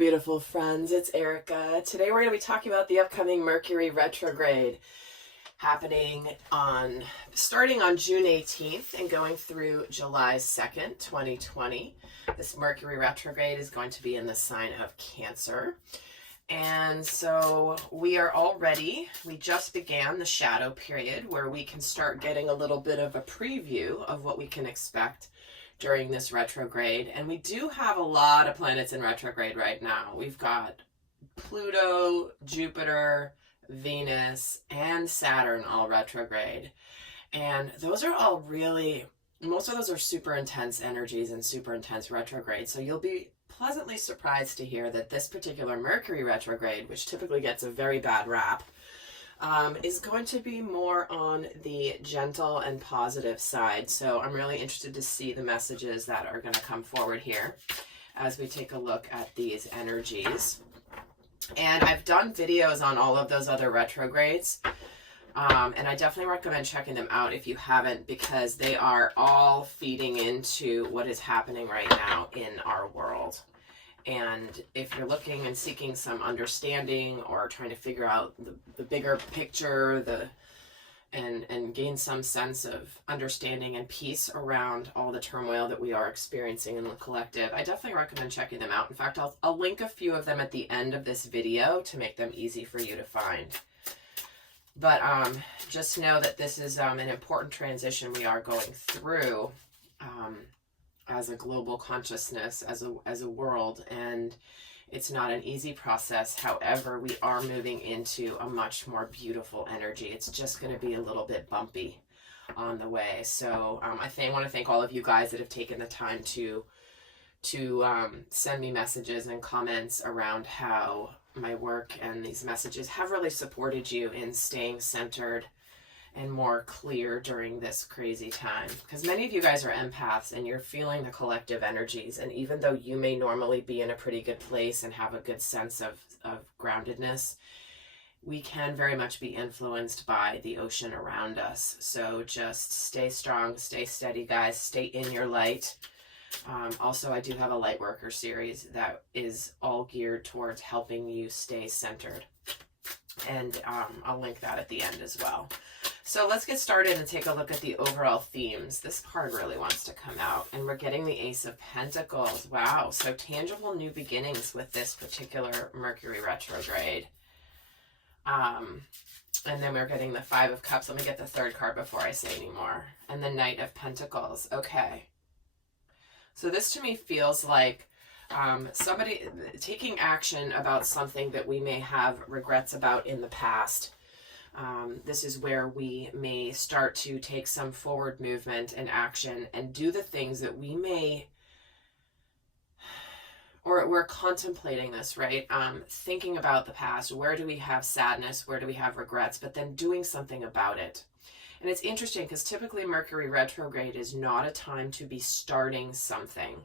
beautiful friends, it's Erika. Today we're going to be talking about the upcoming Mercury Retrograde happening starting on June 18th and going through July 2nd, 2020. This Mercury Retrograde is going to be in the sign of Cancer. And so we just began the shadow period where we can start getting a little bit of a preview of what we can expect during this retrograde. And we do have a lot of planets in retrograde right now. We've got Pluto, Jupiter, Venus, and Saturn all retrograde. And those are all most of those are super intense energies and super intense retrograde. So you'll be pleasantly surprised to hear that this particular Mercury retrograde, which typically gets a very bad rap, is going to be more on the gentle and positive side. So I'm really interested to see the messages that are going to come forward here as we take a look at these energies. And I've done videos on all of those other retrogrades. And I definitely recommend checking them out if you haven't, because they are all feeding into what is happening right now in our world. And if you're looking and seeking some understanding or trying to figure out the bigger picture, and gain some sense of understanding and peace around all the turmoil that we are experiencing in the collective, I definitely recommend checking them out. In fact, I'll link a few of them at the end of this video to make them easy for you to find. But just know that this is an important transition we are going through as a global consciousness, as a world, and it's not an easy process. However, we are moving into a much more beautiful energy. It's just going to be a little bit bumpy on the way. So I want to thank all of you guys that have taken the time to send me messages and comments around how my work and these messages have really supported you in staying centered and more clear during this crazy time. Because many of you guys are empaths and you're feeling the collective energies. And even though you may normally be in a pretty good place and have a good sense of groundedness, we can very much be influenced by the ocean around us. So just stay strong, stay steady, guys, stay in your light. Also, I do have a Lightworker series that is all geared towards helping you stay centered. And I'll link that at the end as well. So let's get started and take a look at the overall themes. This card really wants to come out, and we're getting the Ace of Pentacles. Wow, so tangible new beginnings with this particular Mercury retrograde. And then we're getting the Five of Cups. Let me get the third card before I say any more. And the Knight of Pentacles. Okay. So this to me feels like somebody taking action about something that we may have regrets about in the past. This is where we may start to take some forward movement and action and do the things that we may, or we're contemplating this, right? Thinking about the past. Where do we have sadness? Where do we have regrets? But then doing something about it. And it's interesting because typically Mercury retrograde is not a time to be starting something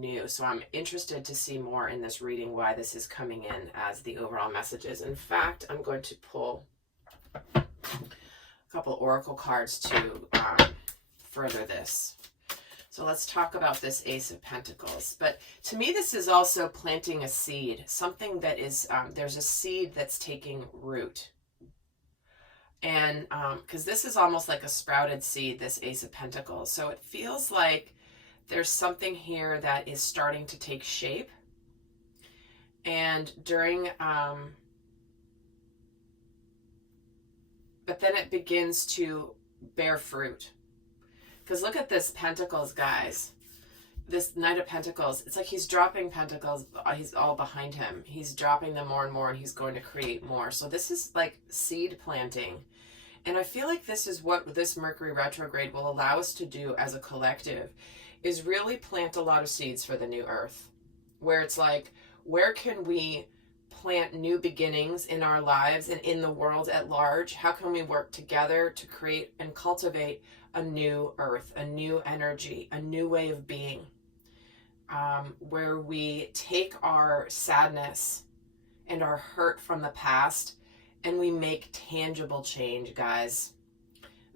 new. So I'm interested to see more in this reading why this is coming in as the overall messages. In fact, I'm going to pull a couple oracle cards to further this. So let's talk about this Ace of Pentacles. But to me, this is also planting a seed, something that is, there's a seed that's taking root. And because this is almost like a sprouted seed, this Ace of Pentacles. So it feels like there's something here that is starting to take shape. And but then it begins to bear fruit. Because look at this Pentacles, guys. This Knight of Pentacles, it's like he's dropping Pentacles, he's all behind him. He's dropping them more and more, and he's going to create more. So this is like seed planting. And I feel like this is what this Mercury retrograde will allow us to do as a collective, is really plant a lot of seeds for the new earth. Where it's like, where can we plant new beginnings in our lives and in the world at large? How can we work together to create and cultivate a new earth, a new energy, a new way of being? Where we take our sadness and our hurt from the past and we make tangible change, guys.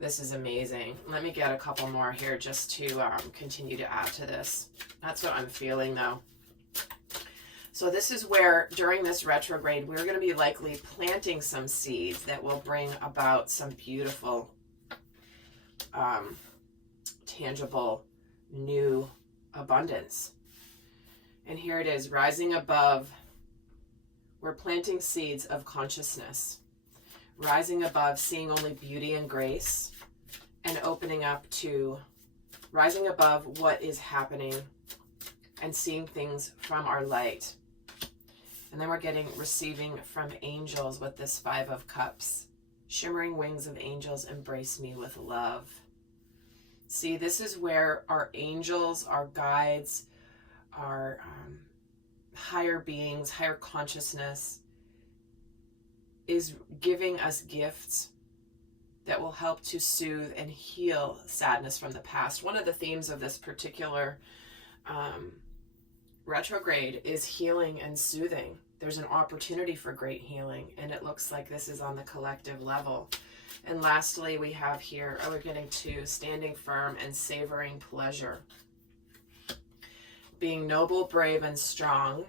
This is amazing. Let me get a couple more here just to continue to add to this. That's what I'm feeling, though. So this is where, during this retrograde, we're going to be likely planting some seeds that will bring about some beautiful, tangible, new abundance. And here it is, rising above. We're planting seeds of consciousness. Rising above, seeing only beauty and grace, and opening up to rising above what is happening and seeing things from our light. And then we're getting receiving from angels with this 5 of Cups. Shimmering wings of angels embrace me with love. See, this is where our angels, our guides, our higher beings, higher consciousness is giving us gifts that will help to soothe and heal sadness from the past. One of the themes of this particular retrograde is healing and soothing. There's an opportunity for great healing, and it looks like this is on the collective level. And lastly, we have here, we're getting to standing firm and savoring pleasure. Being noble, brave, and strong,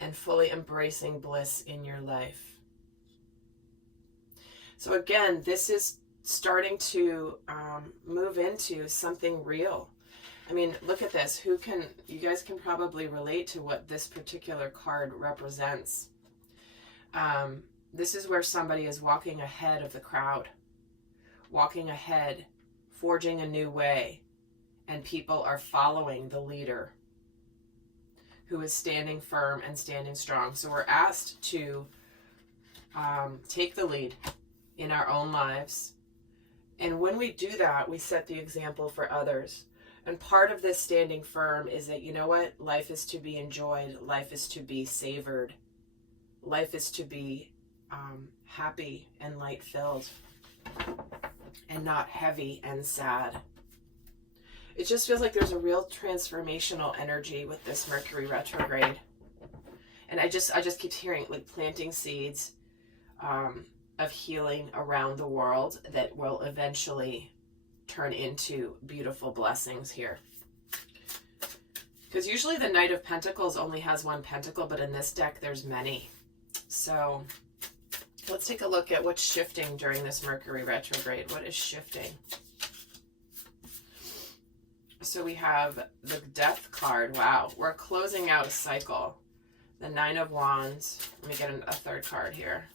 and fully embracing bliss in your life. So again, this is starting to move into something real. I mean, look at this. You guys can probably relate to what this particular card represents. This is where somebody is walking ahead of the crowd, walking ahead, forging a new way, and people are following the leader who is standing firm and standing strong. So we're asked to take the lead in our own lives. And when we do that, we set the example for others. And part of this standing firm is that, you know what? Life is to be enjoyed. Life is to be savored. Life is to be happy and light-filled and not heavy and sad. It just feels like there's a real transformational energy with this Mercury retrograde. And I just keep hearing like planting seeds of healing around the world that will eventually turn into beautiful blessings here. Because usually the Knight of Pentacles only has 1 pentacle, but in this deck there's many. So let's take a look at what's shifting during this Mercury retrograde. What is shifting? So we have the Death card. Wow, we're closing out a cycle. The 9 of Wands. Let me get a 3rd card here.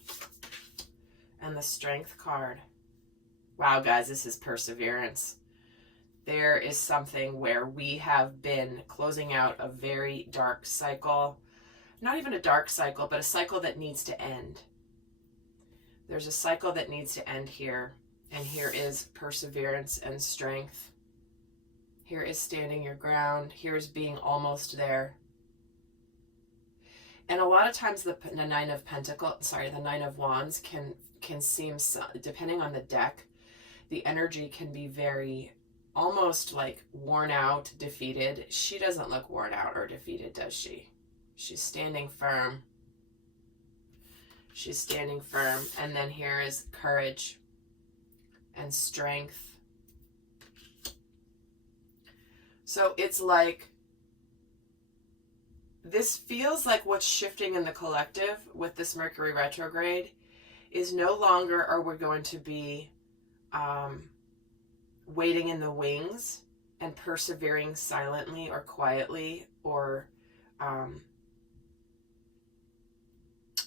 And the Strength card. Wow, guys, this is perseverance. There is something where we have been closing out a very dark cycle. Not even a dark cycle, but a cycle that needs to end. There's a cycle that needs to end here. And here is perseverance and strength. Here is standing your ground. Here's being almost there. And a lot of times the 9 of Pentacles, the 9 of Wands can seem, depending on the deck, the energy can be very, almost like worn out, defeated. She doesn't look worn out or defeated, does she? She's standing firm. She's standing firm. And then here is courage and strength. So it's like, this feels like what's shifting in the collective with this Mercury retrograde is no longer are we going to be waiting in the wings and persevering silently or quietly or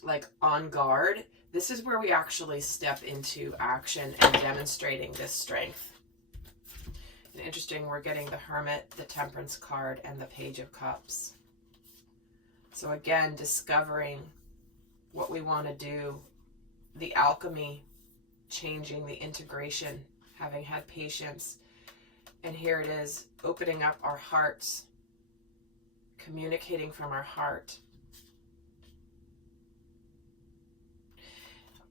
like on guard. This is where we actually step into action and demonstrating this strength. And interesting, we're getting the Hermit, the Temperance card, and the Page of Cups. So again, discovering what we want to do, the alchemy, changing the integration, having had patience. And here it is, opening up our hearts, communicating from our heart.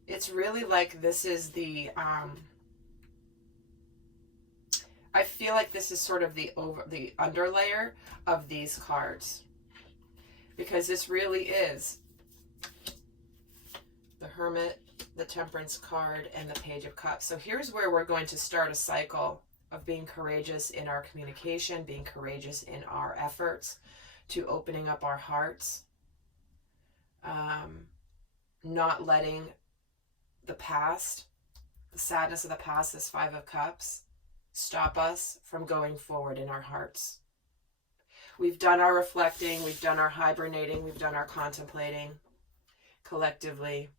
It's really like this is the, I feel like this is sort of the underlayer of these cards. Because this really is the Hermit, the Temperance card, and the Page of Cups. So here's where we're going to start a cycle of being courageous in our communication, being courageous in our efforts to opening up our hearts, not letting the past, the sadness of the past, this 5 of Cups, stop us from going forward in our hearts. We've done our reflecting, we've done our hibernating, we've done our contemplating collectively,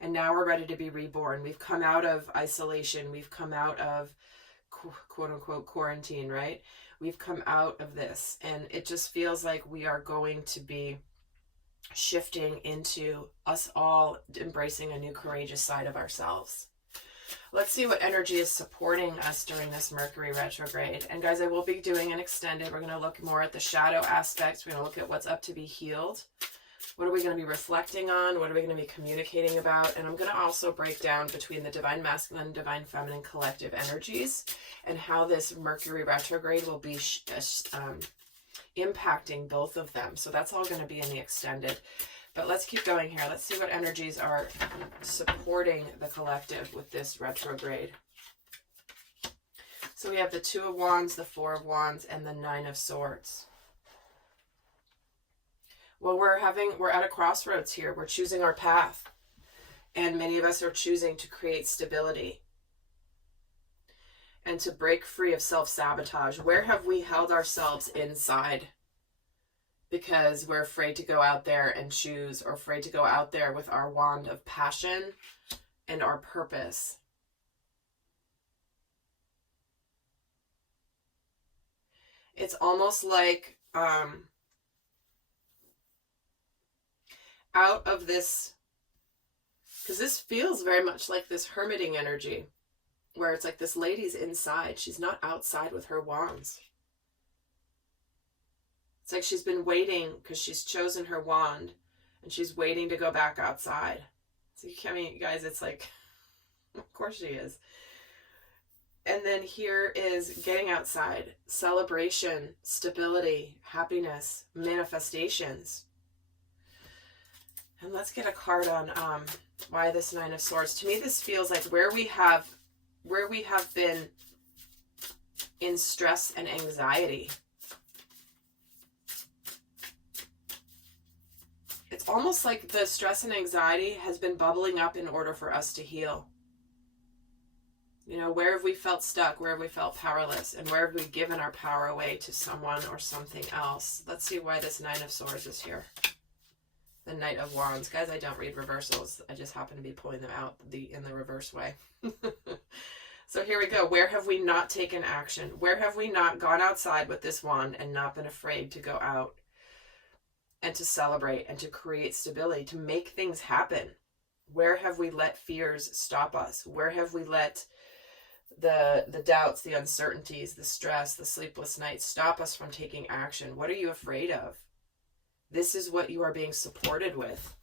and now we're ready to be reborn. We've come out of isolation, we've come out of quote unquote quarantine, right? We've come out of this, and it just feels like we are going to be shifting into us all embracing a new courageous side of ourselves. Let's see what energy is supporting us during this Mercury retrograde. And guys, I will be doing an extended. We're going to look more at the shadow aspects. We're going to look at what's up to be healed. What are we going to be reflecting on? What are we going to be communicating about? And I'm going to also break down between the divine masculine, divine feminine collective energies and how this Mercury retrograde will be impacting both of them. So that's all going to be in the extended. But let's keep going here. Let's see what energies are supporting the collective with this retrograde. So we have the 2 of Wands, the 4 of Wands, and the 9 of Swords. Well, we're at a crossroads here. We're choosing our path. And many of us are choosing to create stability and to break free of self-sabotage. Where have we held ourselves inside because we're afraid to go out there and choose, or afraid to go out there with our wand of passion and our purpose? It's almost like out of this, because this feels very much like this hermiting energy, where it's like this lady's inside. She's not outside with her wands. It's like she's been waiting because she's chosen her wand and she's waiting to go back outside. So, I mean, you guys, it's like, of course she is. And then here is getting outside, celebration, stability, happiness, manifestations. And let's get a card on why this 9 of Swords. To me, this feels like where we have been in stress and anxiety. It's almost like the stress and anxiety has been bubbling up in order for us to heal. You know, where have we felt stuck? Where have we felt powerless? And where have we given our power away to someone or something else? Let's see why this 9 of Swords is here. The Knight of Wands. Guys, I don't read reversals. I just happen to be pulling them out in the reverse way. So here we go. Where have we not taken action? Where have we not gone outside with this wand and not been afraid to go out and to celebrate and to create stability, to make things happen? Where have we let fears stop us? Where have we let the doubts, the uncertainties, the stress, the sleepless nights stop us from taking action? What are you afraid of? This is what you are being supported with.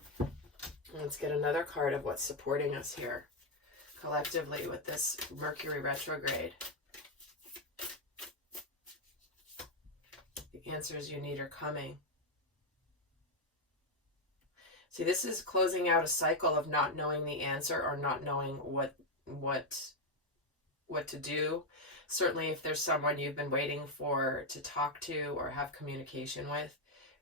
Let's get another card of what's supporting us here collectively with this Mercury retrograde. The answers you need are coming. See, this is closing out a cycle of not knowing the answer or not knowing what to do. Certainly if there's someone you've been waiting for to talk to or have communication with,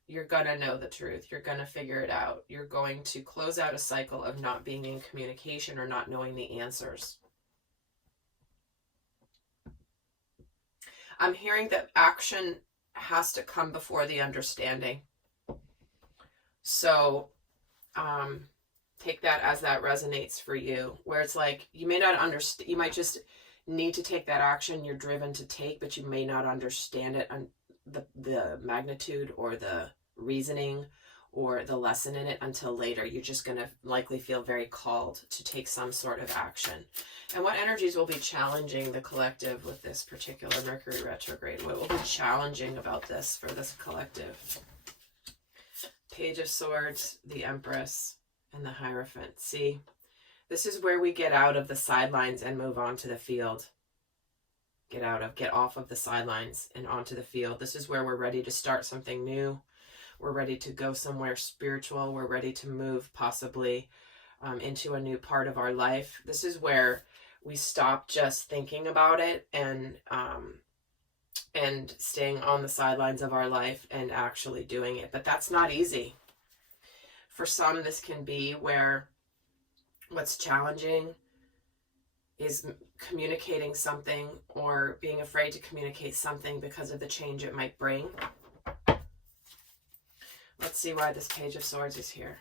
you're going to know the truth. You're going to figure it out. You're going to close out a cycle of not being in communication or not knowing the answers. I'm hearing that action has to come before the understanding. So take that as that resonates for you, where it's like you may not understand, you might just need to take that action you're driven to take, but you may not understand it, the magnitude or the reasoning or the lesson in it until later. You're just going to likely feel very called to take some sort of action. And what energies will be challenging the collective with this particular Mercury retrograde? What will be challenging about this for this collective? Page of Swords, the Empress, and the Hierophant. See, this is where we get out of the sidelines and move on to the field. Get off of the sidelines and onto the field. This is where we're ready to start something new. We're ready to go somewhere spiritual. We're ready to move possibly into a new part of our life. This is where we stop just thinking about it and staying on the sidelines of our life and actually doing it. But that's not easy. For some, this can be where what's challenging is communicating something or being afraid to communicate something because of the change it might bring. Let's see why this Page of Swords is here.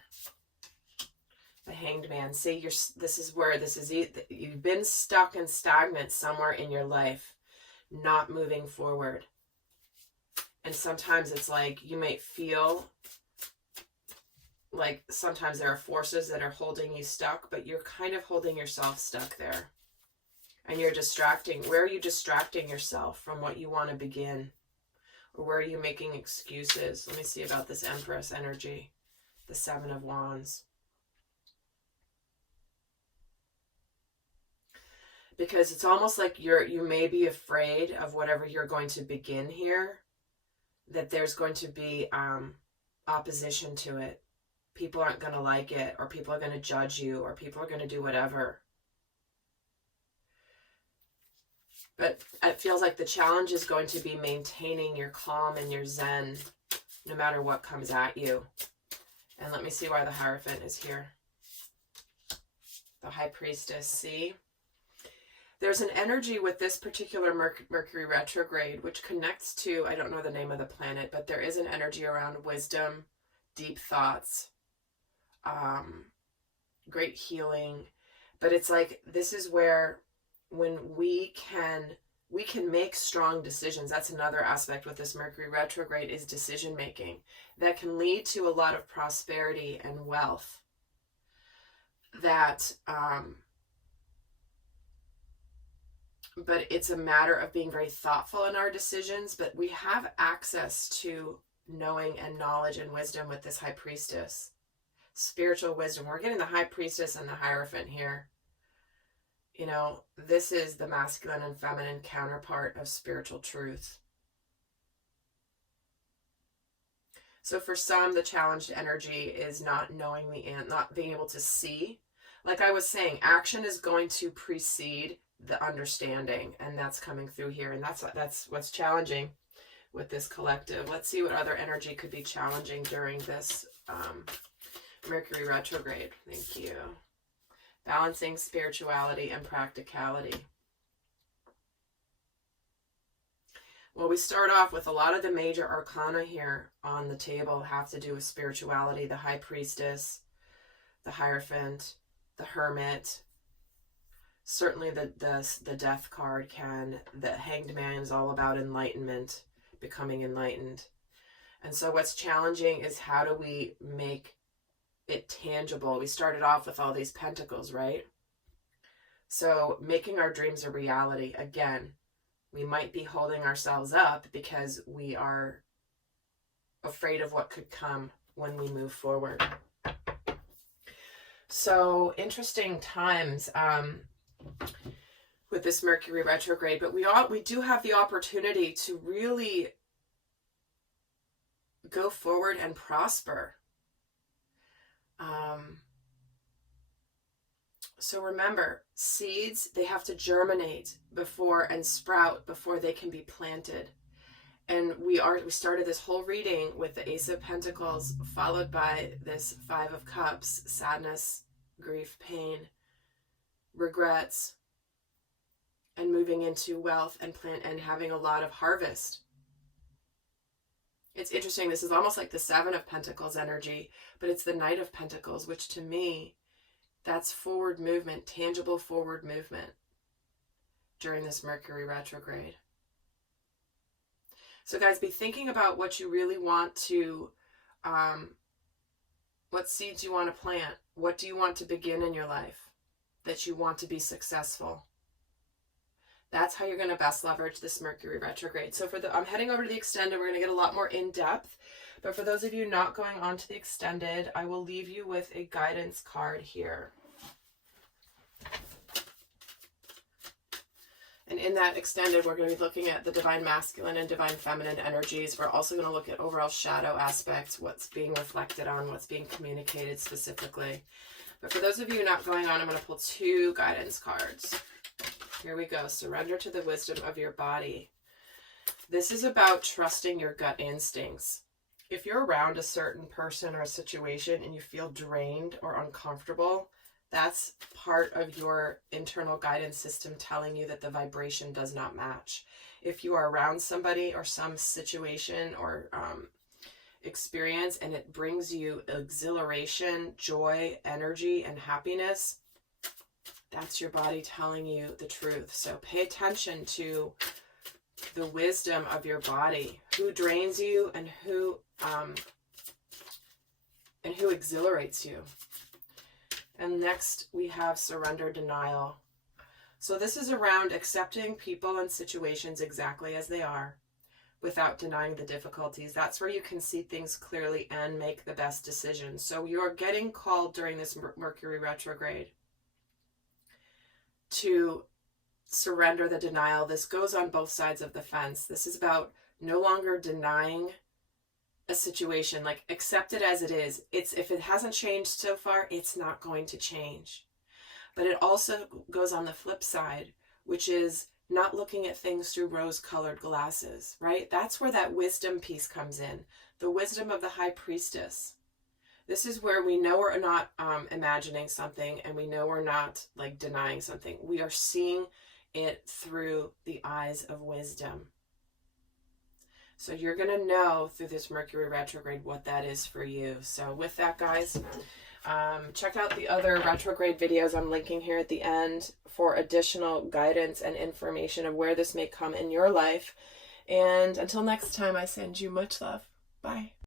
The Hanged Man. See, you've been stuck and stagnant somewhere in your life, not moving forward. And sometimes it's like you might feel like sometimes there are forces that are holding you stuck, but you're kind of holding yourself stuck there. And you're distracting. Where are you distracting yourself from what you want to begin? Or where are you making excuses? Let me see about this Empress energy. The Seven of Wands. Because it's almost like you may be afraid of whatever you're going to begin here, that there's going to be opposition to it. People aren't going to like it, or people are going to judge you, or people are going to do whatever. But it feels like the challenge is going to be maintaining your calm and your zen no matter what comes at you. And let me see why the Hierophant is here. The High Priestess, see? There's an energy with this particular Mercury retrograde, which connects to, I don't know the name of the planet, but there is an energy around wisdom, deep thoughts, great healing. But it's like, this is where when we can make strong decisions. That's another aspect with this Mercury retrograde, is decision making that can lead to a lot of prosperity and wealth. That but it's a matter of being very thoughtful in our decisions. But we have access to knowing and knowledge and wisdom with this High Priestess. Spiritual wisdom. We're getting the High Priestess and the Hierophant here. You know, this is the masculine and feminine counterpart of spiritual truth. So for some, the challenged energy is not knowing not being able to see. Like I was saying, action is going to precede the understanding, and that's coming through here. And that's what's challenging with this collective. Let's see what other energy could be challenging during this Mercury retrograde. Thank you. Balancing spirituality and practicality. Well, we start off with a lot of the major arcana here on the table have to do with spirituality. The High Priestess, the Hierophant, the Hermit. Certainly the Death card can. The Hanged Man is all about enlightenment, becoming enlightened. And so what's challenging is, how do we make it tangible? We started off with all these pentacles, right? So making our dreams a reality. Again, we might be holding ourselves up because we are afraid of what could come when we move forward. So interesting times with this Mercury retrograde, but we do have the opportunity to really go forward and prosper. So remember, seeds, they have to germinate before and sprout before they can be planted. And we started this whole reading with the Ace of Pentacles, followed by this Five of Cups, sadness, grief, pain, regrets, and moving into wealth and having a lot of harvest. It's interesting. This is almost like the Seven of Pentacles energy, but it's the Knight of Pentacles, which to me, that's forward movement, tangible forward movement during this Mercury retrograde. So guys, be thinking about what you really want to, what seeds you want to plant. What do you want to begin in your life that you want to be successful? That's how you're going to best leverage this Mercury retrograde. So I'm heading over to the extended. We're going to get a lot more in depth. But for those of you not going on to the extended, I will leave you with a guidance card here. And in that extended, we're going to be looking at the divine masculine and divine feminine energies. We're also going to look at overall shadow aspects, what's being reflected on, what's being communicated specifically. But for those of you not going on, I'm going to pull two guidance cards. Here we go. Surrender to the wisdom of your body. This is about trusting your gut instincts. If you're around a certain person or a situation and you feel drained or uncomfortable, that's part of your internal guidance system telling you that the vibration does not match. If you are around somebody or some situation or experience and it brings you exhilaration, joy, energy, and happiness, that's your body telling you the truth. So pay attention to the wisdom of your body, who drains you and who exhilarates you. And next we have surrender denial. So this is around accepting people and situations exactly as they are without denying the difficulties. That's where you can see things clearly and make the best decisions. So you're getting called during this Mercury retrograde to surrender the denial. This goes on both sides of the fence. This is about no longer denying a situation, like accept it as it is. If it hasn't changed so far, it's not going to change. But it also goes on the flip side, which is not looking at things through rose-colored glasses, right? That's where that wisdom piece comes in. The wisdom of the high priestess. This is where we know we're not imagining something, and we know we're not like denying something. We are seeing it through the eyes of wisdom. So you're going to know through this Mercury retrograde what that is for you. So with that, guys, check out the other retrograde videos I'm linking here at the end for additional guidance and information of where this may come in your life. And until next time, I send you much love. Bye.